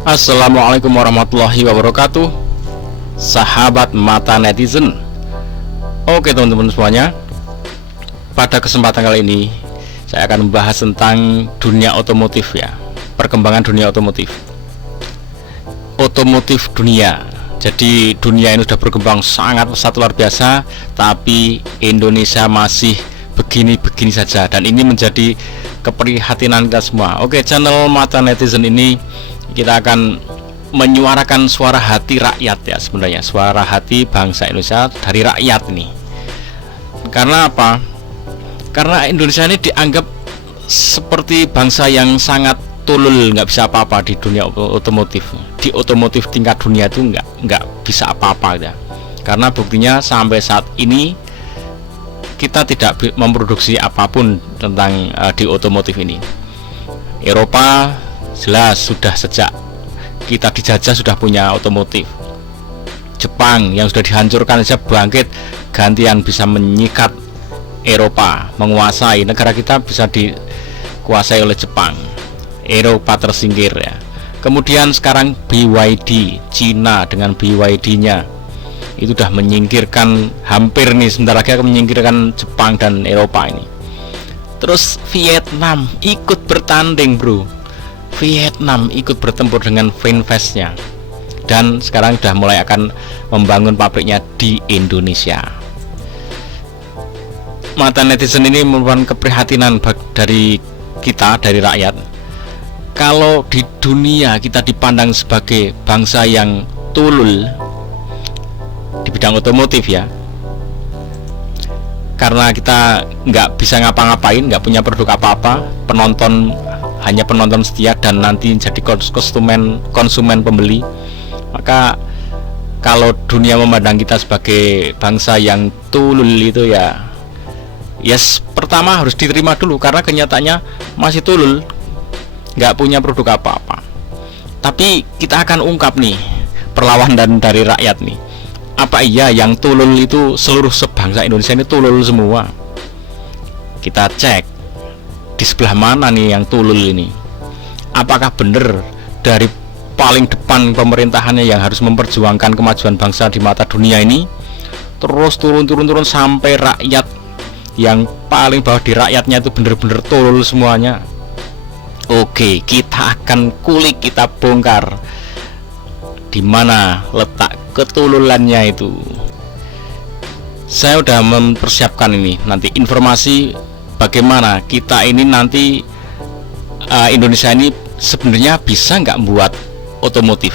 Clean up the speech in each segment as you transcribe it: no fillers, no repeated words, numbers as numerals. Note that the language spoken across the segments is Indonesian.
Assalamualaikum warahmatullahi wabarakatuh, sahabat mata netizen. Oke teman-teman semuanya, pada kesempatan kali ini saya akan membahas tentang dunia otomotif ya, perkembangan dunia otomotif dunia. Jadi dunia ini sudah berkembang sangat pesat luar biasa, tapi Indonesia masih begini-begini saja, dan ini menjadi keprihatinan kita semua. Oke, channel mata netizen ini kita akan menyuarakan suara hati rakyat ya, sebenarnya suara hati bangsa Indonesia dari rakyat ini. Karena apa? Karena Indonesia ini dianggap seperti bangsa yang sangat tulul, nggak bisa apa-apa di dunia otomotif. Di otomotif tingkat dunia itu nggak bisa apa-apa ya. Karena buktinya sampai saat ini kita tidak memproduksi apapun tentang di otomotif ini. Eropa jelas sudah sejak kita dijajah sudah punya otomotif. Jepang yang sudah dihancurkan saja bangkit gantian bisa menyikat Eropa, menguasai negara kita bisa dikuasai oleh Jepang. Eropa tersingkir ya. Kemudian sekarang BYD, Cina dengan BYD-nya itu sudah menyingkirkan, hampir nih sebentar lagi akan menyingkirkan Jepang dan Eropa ini. Terus Vietnam ikut bertanding bro, Vietnam ikut bertempur dengan VinFast-nya, dan sekarang sudah mulai akan membangun pabriknya di Indonesia. Mata netizen ini merupakan keprihatinan dari kita, dari rakyat. Kalau di dunia kita dipandang sebagai bangsa yang tulul di bidang otomotif ya, karena kita nggak bisa ngapa-ngapain, nggak punya produk apa-apa, hanya penonton setia dan nanti jadi konsumen pembeli. Maka kalau dunia memandang kita sebagai bangsa yang tulul itu ya, yes, pertama harus diterima dulu karena kenyataannya masih tulul, nggak punya produk apa-apa. Tapi kita akan ungkap nih perlawanan dari rakyat nih. Apa iya yang tulul itu seluruh sebangsa Indonesia ini tulul semua? Kita cek di sebelah mana nih yang tulul ini. Apakah benar dari paling depan pemerintahannya yang harus memperjuangkan kemajuan bangsa di mata dunia ini, terus turun sampai rakyat yang paling bawah di rakyatnya itu benar-benar tulul semuanya? Oke, kita akan kulik, kita bongkar di mana letak ketululannya itu. Saya udah mempersiapkan ini nanti informasi bagaimana kita ini nanti Indonesia ini sebenarnya bisa nggak membuat otomotif,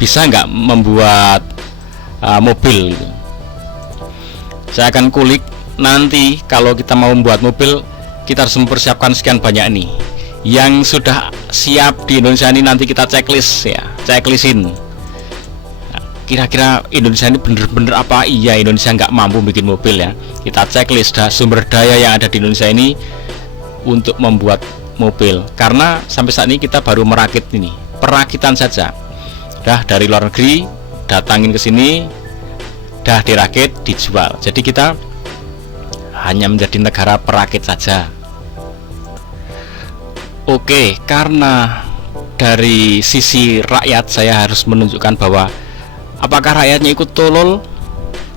bisa nggak membuat mobil gitu. Saya akan kulik nanti. Kalau kita mau membuat mobil, kita harus mempersiapkan sekian banyak nih. Yang sudah siap di Indonesia ini nanti kita checklist ya, checklistin. Kira-kira Indonesia ini bener-bener apa iya Indonesia nggak mampu bikin mobil ya. Kita checklist sumber daya yang ada di Indonesia ini untuk membuat mobil. Karena sampai saat ini kita baru merakit ini, perakitan saja. Dah dari luar negeri datangin ke sini, dah dirakit, dijual. Jadi kita hanya menjadi negara perakit saja. Oke, karena dari sisi rakyat saya harus menunjukkan bahwa apakah rakyatnya ikut tolol.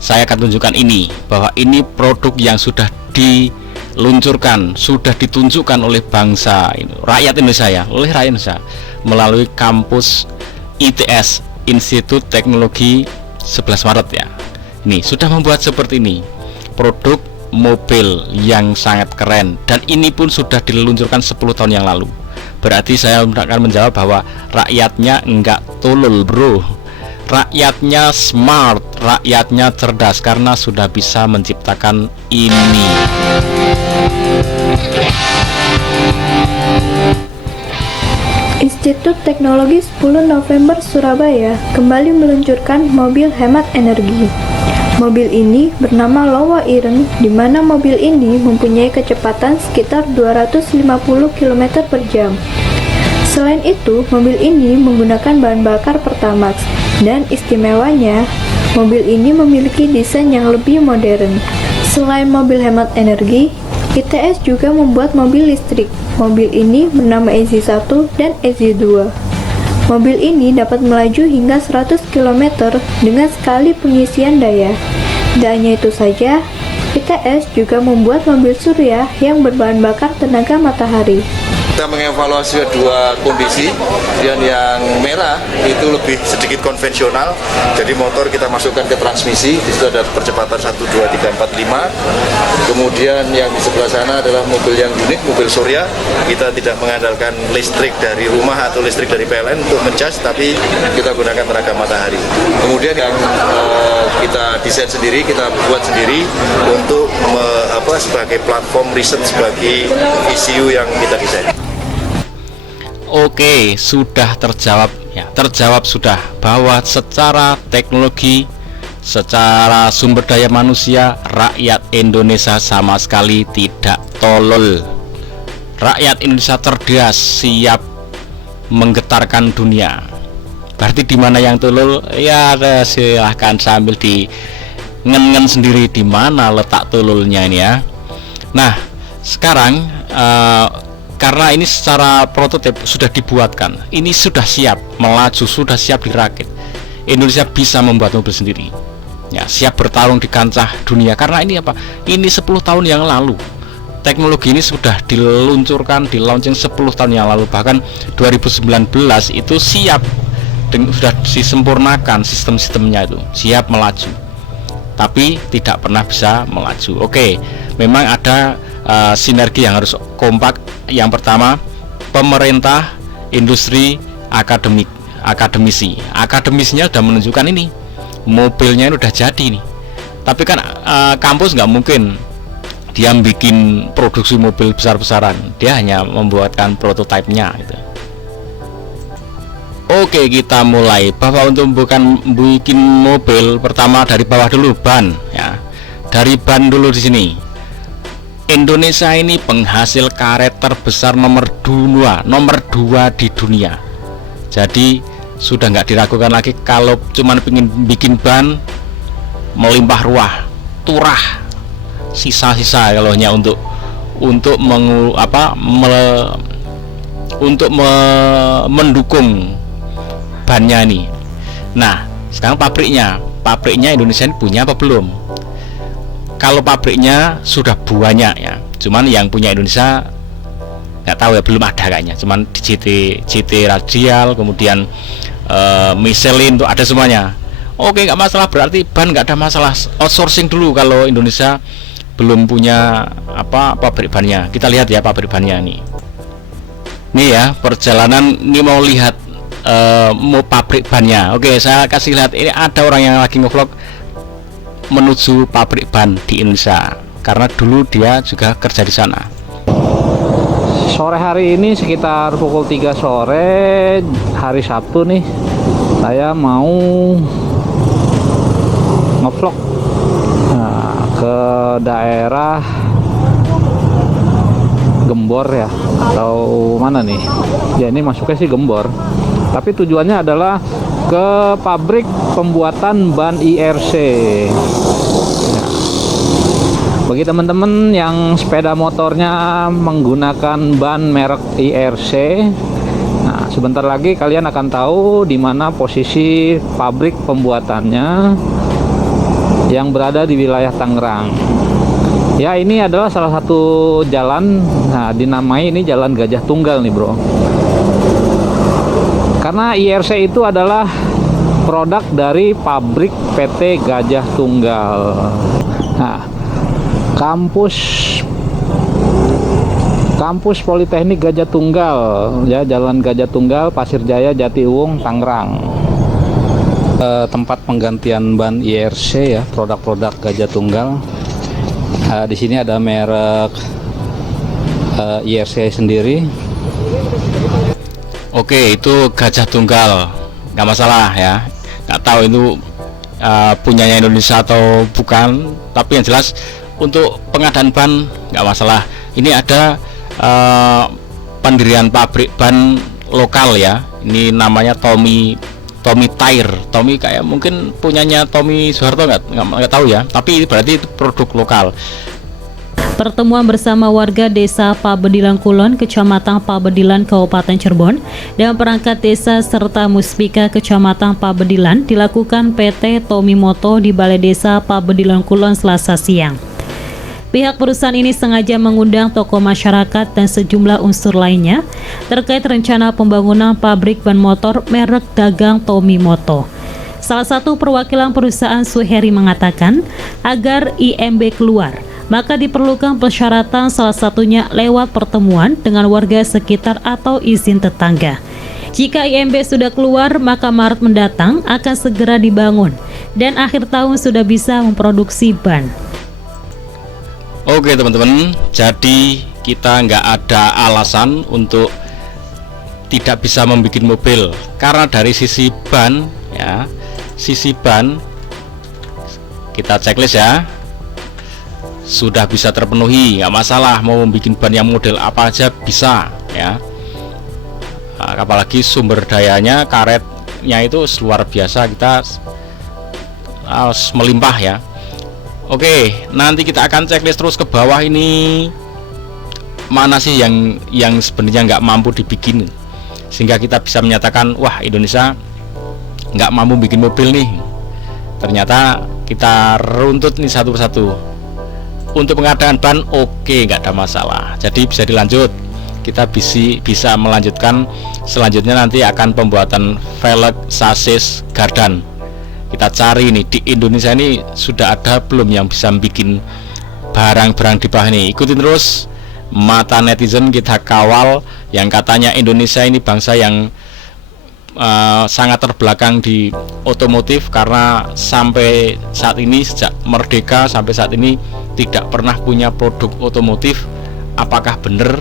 Saya akan tunjukkan ini, bahwa ini produk yang sudah diluncurkan, sudah ditunjukkan oleh bangsa ini, rakyat Indonesia ya, oleh rakyat Indonesia melalui kampus ITS, Institut Teknologi 11 Maret ya. Ini sudah membuat seperti ini, produk mobil yang sangat keren, dan ini pun sudah diluncurkan 10 tahun yang lalu. Berarti saya akan menjawab bahwa rakyatnya enggak tolol bro, rakyatnya smart, rakyatnya cerdas karena sudah bisa menciptakan ini. Institut Teknologi 10 November Surabaya kembali meluncurkan mobil hemat energi. Mobil ini bernama Lowa Ireng, di mana mobil ini mempunyai kecepatan sekitar 250 km per jam. Selain itu, mobil ini menggunakan bahan bakar Pertamax, dan istimewanya, mobil ini memiliki desain yang lebih modern. Selain mobil hemat energi, ITS juga membuat mobil listrik. Mobil ini bernama EZ1 dan EZ2. Mobil ini dapat melaju hingga 100 km dengan sekali pengisian daya. Tidak hanya itu saja, ITS juga membuat mobil surya yang berbahan bakar tenaga matahari. Kita mengevaluasi dua kondisi, dan yang merah itu lebih sedikit konvensional, jadi motor kita masukkan ke transmisi, di situ ada percepatan 1, 2, 3, 4, 5. Kemudian yang di sebelah sana adalah mobil yang unik, mobil surya. Kita tidak mengandalkan listrik dari rumah atau listrik dari PLN untuk mencas, tapi kita gunakan tenaga matahari. Kemudian yang kita desain sendiri, kita buat sendiri untuk sebagai platform riset sebagai ECU yang kita desain. Oke, sudah terjawab ya, terjawab sudah bahwa secara teknologi, secara sumber daya manusia, rakyat Indonesia sama sekali tidak tolol. Rakyat Indonesia cerdas, siap menggetarkan dunia. Berarti di mana yang tolol? Ya silahkan sambil di ngen-ngen sendiri di mana letak tololnya ini ya. Nah, sekarang karena ini secara prototip sudah dibuatkan, ini sudah siap melaju, sudah siap dirakit. Indonesia bisa membuat mobil sendiri ya, siap bertarung di kancah dunia. Karena ini apa? Ini 10 tahun yang lalu teknologi ini sudah diluncurkan, di launching 10 tahun yang lalu. Bahkan 2019 itu siap, sudah disempurnakan sistem-sistemnya, itu siap melaju, tapi tidak pernah bisa melaju. Oke, memang ada sinergi yang harus kompak. Yang pertama, pemerintah, industri, akademisi. Akademisnya sudah menunjukkan ini, mobilnya ini udah jadi nih. Tapi kan kampus nggak mungkin dia bikin produksi mobil besar-besaran, dia hanya membuatkan prototipenya gitu. Oke, kita mulai. Bahwa untuk bikin mobil, pertama dari bawah dulu, ban ya. Dari ban dulu di sini. Indonesia ini penghasil karet terbesar nomor 2 di dunia. Jadi sudah nggak diragukan lagi, kalau cuman pengen bikin ban melimpah ruah, turah, sisa-sisa kalau hanya untuk mendukung bannya nih. Nah, sekarang pabriknya Indonesia ini punya apa belum? Kalau pabriknya sudah banyak ya, cuman yang punya Indonesia nggak tahu ya, belum ada kayaknya. Cuman di CT Radial, kemudian Michelin tuh ada semuanya. Oke, nggak masalah, berarti ban nggak ada masalah. Outsourcing dulu kalau Indonesia belum punya pabrik bannya. Kita lihat ya pabrik bannya nih. Nih ya, perjalanan ini mau lihat mau pabrik bannya. Oke, saya kasih lihat, ini ada orang yang lagi ngevlog menuju pabrik ban di Indonesia, karena dulu dia juga kerja di sana. Sore hari ini sekitar pukul 3 sore hari Sabtu nih, saya mau ngevlog ke daerah Gembor ya, atau mana nih ya, ini masuknya sih Gembor, tapi tujuannya adalah ke pabrik pembuatan ban IRC. Bagi teman-teman yang sepeda motornya menggunakan ban merek IRC, nah sebentar lagi kalian akan tahu di mana posisi pabrik pembuatannya yang berada di wilayah Tangerang. Ya, ini adalah salah satu jalan, nah dinamai ini Jalan Gajah Tunggal nih bro. Karena IRC itu adalah produk dari pabrik PT Gajah Tunggal. Nah, kampus Politeknik Gajah Tunggal ya, Jalan Gajah Tunggal, Pasir Jaya, Jatiuwung, Tangerang. Tempat penggantian ban IRC ya, produk-produk Gajah Tunggal. Di sini ada merek IRC sendiri. Oke, itu Gajah Tunggal, nggak masalah ya. Nggak tahu itu punyanya Indonesia atau bukan, tapi yang jelas untuk pengadaan ban nggak masalah. Ini ada pendirian pabrik ban lokal ya. Ini namanya Tommy Tire. Tommy kayak mungkin punyanya Tommy Soeharto, nggak tahu ya. Tapi berarti itu produk lokal. Pertemuan bersama warga desa Pabedilan Kulon, Kecamatan Pabedilan, Kabupaten Cirebon, dan perangkat desa serta muspika Kecamatan Pabedilan dilakukan PT Tomimoto di Balai Desa Pabedilan Kulon Selasa siang. Pihak perusahaan ini sengaja mengundang tokoh masyarakat dan sejumlah unsur lainnya terkait rencana pembangunan pabrik ban motor merek dagang Tomimoto. Salah satu perwakilan perusahaan Suheri mengatakan, agar IMB keluar, maka diperlukan persyaratan, salah satunya lewat pertemuan dengan warga sekitar atau izin tetangga. Jika IMB sudah keluar, maka Maret mendatang akan segera dibangun dan akhir tahun sudah bisa memproduksi ban. Oke teman-teman, jadi kita nggak ada alasan untuk tidak bisa membuat mobil, karena dari sisi ban ya, sisi ban kita checklist ya, sudah bisa terpenuhi, nggak masalah. Mau membuat ban yang model apa aja bisa ya. Apalagi sumber dayanya, karetnya itu luar biasa, kita harus melimpah ya. Oke, nanti kita akan checklist terus ke bawah ini, mana sih yang sebenarnya nggak mampu dibikin, sehingga kita bisa menyatakan, wah Indonesia nggak mampu bikin mobil nih. Ternyata kita runtut nih satu persatu. Untuk pengadaan ban oke, nggak ada masalah, jadi bisa dilanjut. Kita bisa melanjutkan. Selanjutnya nanti akan pembuatan velg, sasis, gardan. Kita cari nih di Indonesia ini sudah ada belum yang bisa bikin barang-barang di bawah ini. Ikutin terus mata netizen, kita kawal yang katanya Indonesia ini bangsa yang sangat terbelakang di otomotif, karena sampai saat ini, sejak merdeka sampai saat ini tidak pernah punya produk otomotif. Apakah benar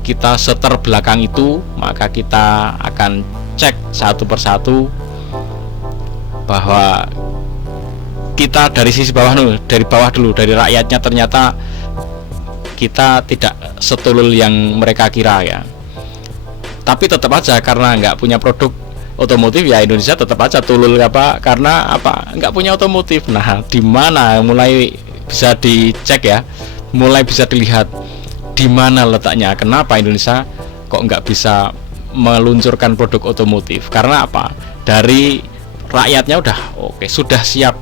kita seterbelakang itu? Maka kita akan cek satu persatu bahwa kita dari sisi bawah dulu, dari rakyatnya, ternyata kita tidak setulul yang mereka kira ya. Tapi tetap aja karena nggak punya produk otomotif ya, Indonesia tetap aja tulul apa, karena apa, nggak punya otomotif. Nah, di mana mulai bisa dicek ya, mulai bisa dilihat di mana letaknya, kenapa Indonesia kok nggak bisa meluncurkan produk otomotif. Karena apa, dari rakyatnya udah oke, sudah siap.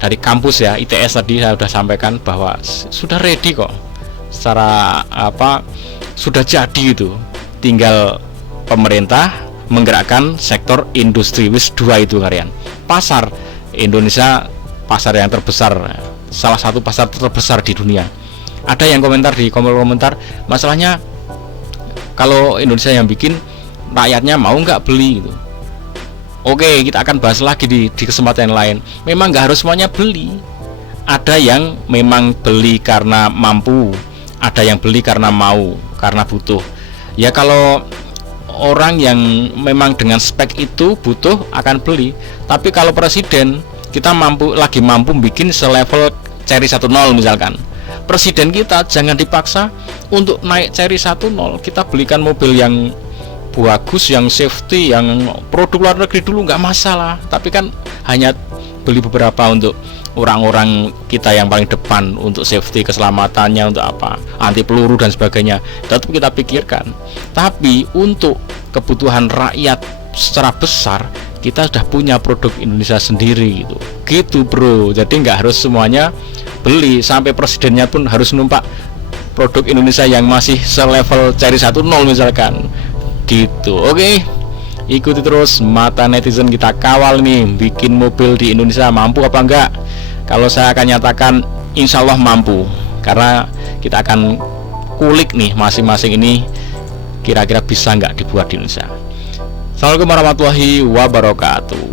Dari kampus ya, ITS tadi saya sudah sampaikan bahwa sudah ready kok, secara apa, sudah jadi itu. Tinggal pemerintah menggerakkan sektor industri, wis 2 itu kalian. Pasar Indonesia, pasar yang terbesar, salah satu pasar terbesar di dunia. Ada yang komentar di komentar, masalahnya kalau Indonesia yang bikin, rakyatnya mau nggak beli gitu. Oke, kita akan bahas lagi di kesempatan yang lain. Memang nggak harus semuanya beli. Ada yang memang beli karena mampu, ada yang beli karena mau, karena butuh. Ya kalau orang yang memang dengan spek itu butuh akan beli. Tapi kalau presiden, kita lagi mampu bikin selevel Cherry 10 misalkan. Presiden kita jangan dipaksa untuk naik Cherry 10. Kita belikan mobil yang bagus, yang safety, yang produk luar negeri dulu, nggak masalah. Tapi kan hanya beli beberapa untuk orang-orang kita yang paling depan, untuk safety, keselamatannya, untuk apa, anti peluru dan sebagainya, tetap kita pikirkan. Tapi untuk kebutuhan rakyat secara besar, kita sudah punya produk Indonesia sendiri gitu bro. Jadi nggak harus semuanya beli, sampai presidennya pun harus numpak produk Indonesia yang masih selevel Cherry 10 misalkan gitu. Oke, ikuti terus mata netizen, kita kawal nih, bikin mobil di Indonesia mampu apa enggak. Kalau saya akan nyatakan insya Allah mampu, karena kita akan kulik nih masing-masing ini kira-kira bisa nggak dibuat di Indonesia. Assalamualaikum warahmatullahi wabarakatuh.